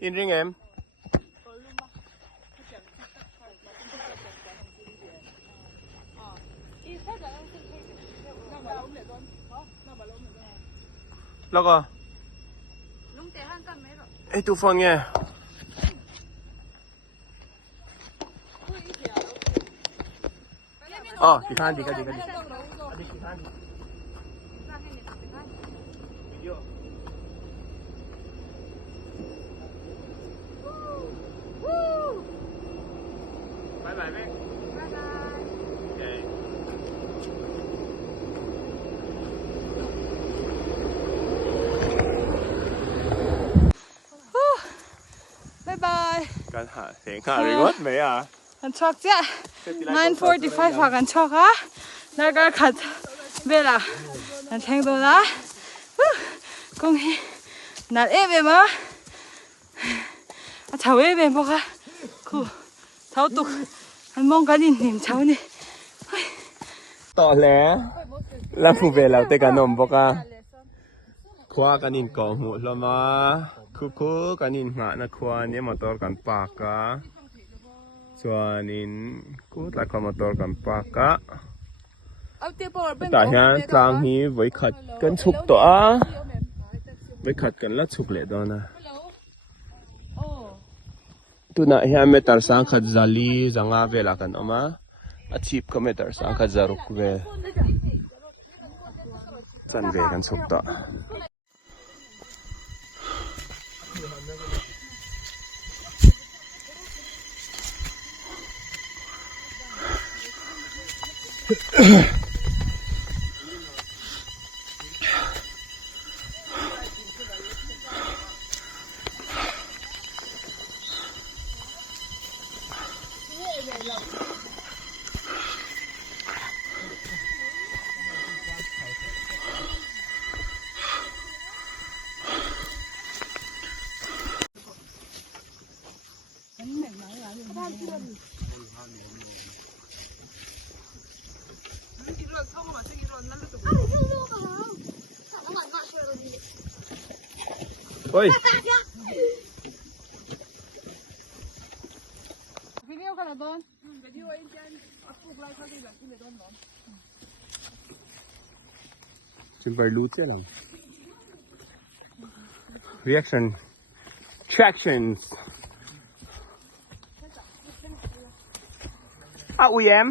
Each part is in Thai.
in ring em lo co ê tu phong nghe kỳ than đi cái đi bye bye mẹ okay bye bye การหาเสียงหารีวอร์ดไหมอ่ะกันชอกจ้ะ9:45พากันชอกอ่ะแล้วก็ขัดเวลากันแทงตัวนะกงเฮนัดเอเวมาชาวเอเวบอกว่าคือชาวตุกอันมองกันนี่นิ่มชาวนี่ต่อแล้วผู้เวลาเตกันนมบอกว่าคว้ากันนินกองหัวละมาคุกันนินหมานะคว้าเนี่ยมาต่อกันปากกะส่วนนินกูตัดความมาต่อกันปากกะแต่ยังกลางนี้ไว้ขัดกันฉุกตัวไว้ขัดกันแล้วฉุกเลยตอนนะตัวน่ะเฮียเมตรสังขัดจาลีจังอาเวลากันออกมาอาชีพก็เมตรสังขัดจารุกเวจันเวกันฉุกตัวเฮ้ยจึงไปรู้เจ้าหน่อย reaction tractions อุ้ยแอม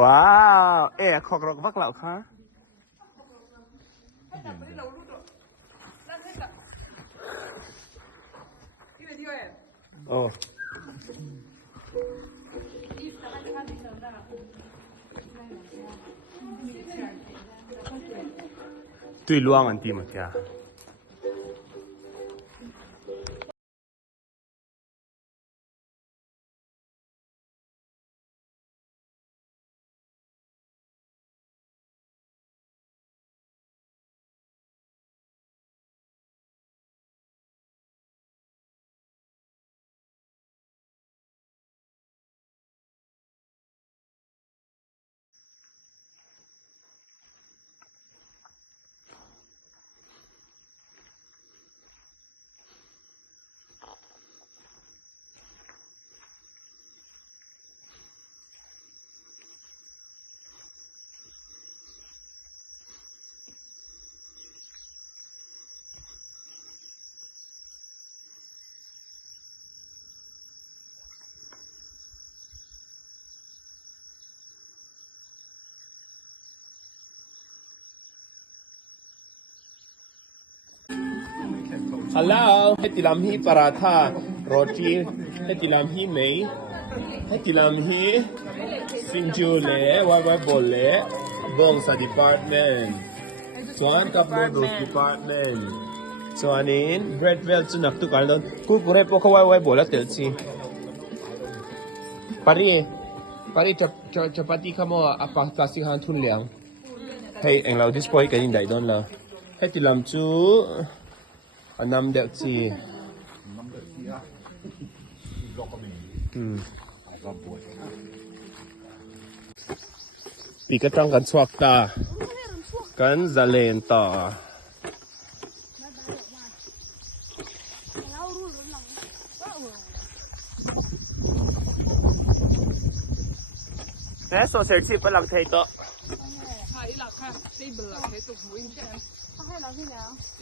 ว้าวขอกรอกพักเหล่าค่ะโอ้ตุยลวงอันที่มันจ้าฮัลโหลให้ติลามฮีปาราธาโรตีให้ติลามฮีเมย์ให้ติลามฮีซินจูเล่วายบอลเล่บงซาดีพาร์ตเมนต์ส่วนกับนูดูสดีพาร์ตเมนต์ส่วนนี้เบรดเวลจุนักตุกันดอนกูเรปโควายบอลแล้วเตลซีปารีจะปฏิขโมยอาปากาสิฮันทุนเลียงให้เอ็งเราดิสพอยกันยินได้ดอนละให้ติลามจูอันน้ำเด็กสิปีกระจังกันสวักตากันจะเล่นต่อ Nè, số xe chip vẫn làm thầy đó.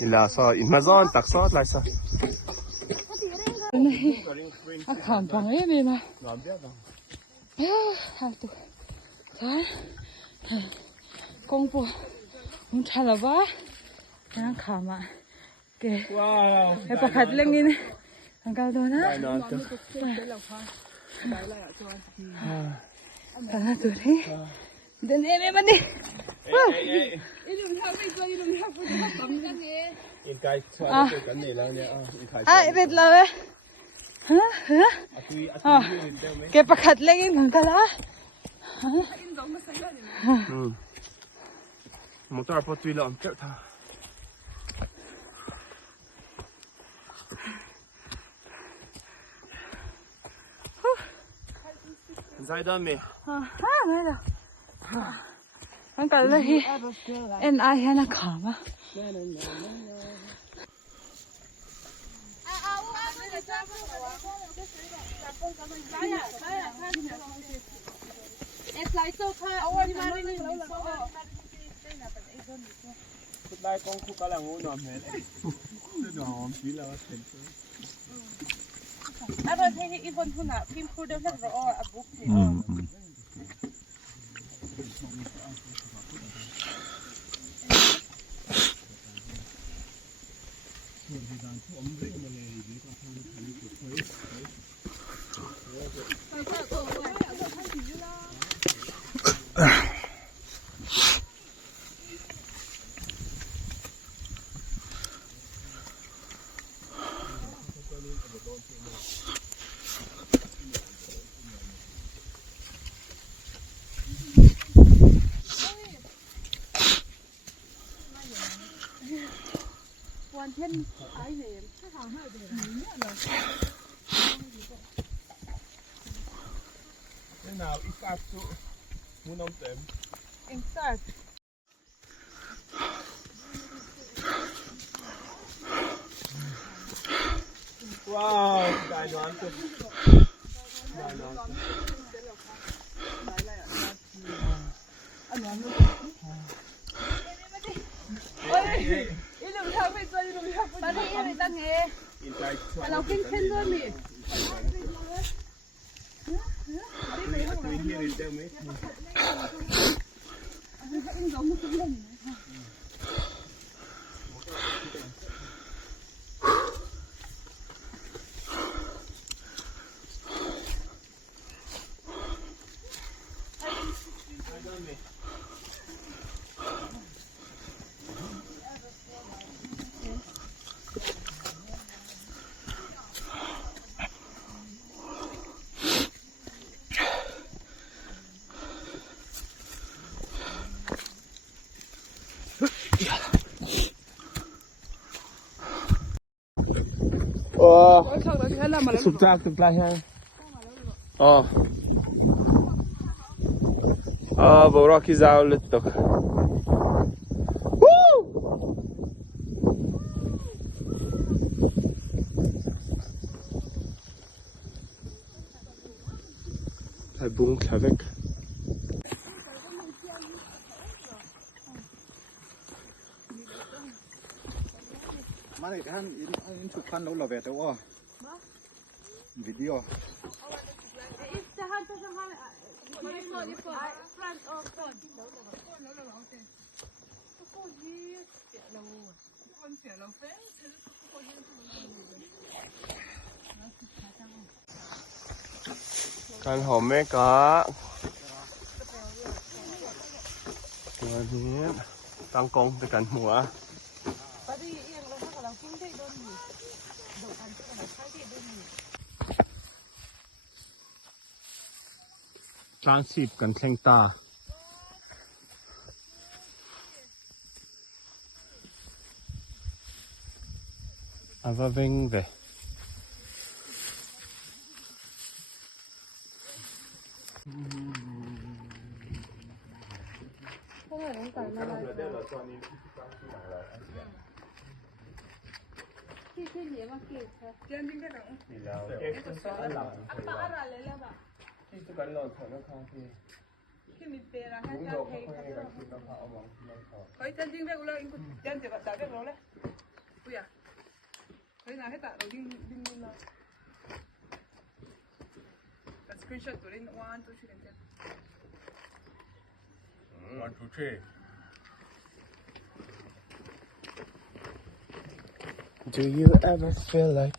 Là sao? Amazon tắc sao lại sao? À khám bằng ấy đi mà. Hatu. Thôi. Công phu. Không trả lời ba. Đang khám à. Kệ. Wow. Hãy bắt hạt lên đi. Ang cao đó na. Tara tu đi. Đến em đi. In cái xoa cái này là nè, in cái. À, biết là vậy. Hả? Hả? Cái bắt hạt lên đi thằng ta lá. Một tờ bột tùy lợn kéo thà. Giải đó mày. Mày đâu? Anh cả là hi. Em ai hay là khám à? Đây con khu cá là ngủ nằm hết. Nằm chỉ là thành. À rồi thế thì Yvonne thu nào phim khu đâu hết rồi à book thìวันเช่นไอ้เนี่ยถ้าทำให้เป็นอย่างนี้เหรอ Thế nào ít phát tụ muốn ông tém. em start Wow, đại đoán cực. Đại đoán. ôi 이름 하고 있어 이름 하고 빨리 이름 땅에เราขึ้นขึ้นด้วยนี่ Sụp rác từ lại ha. Bộ ra khi giao lịch tục. Phải bung thả weg. Mà này anh in chụp khăn đâu là về đâu à? Video. Căn hộ mấy cá. Rồi nhé. Tăng công từ cạnh mùa. Transit cần thanh ta. Ava vinh về. Khi tôi cắn lợn thở nó không thì 힘이 빼라 해서 해. 거의 텐딩 백 올라 인구 댄데 다 백 올라. 뭐야? 거의 나 했다. 여기 빈민나. 스크린샷 돌린 1, 2, 3 된. 1, 2, 3. Do you ever feel like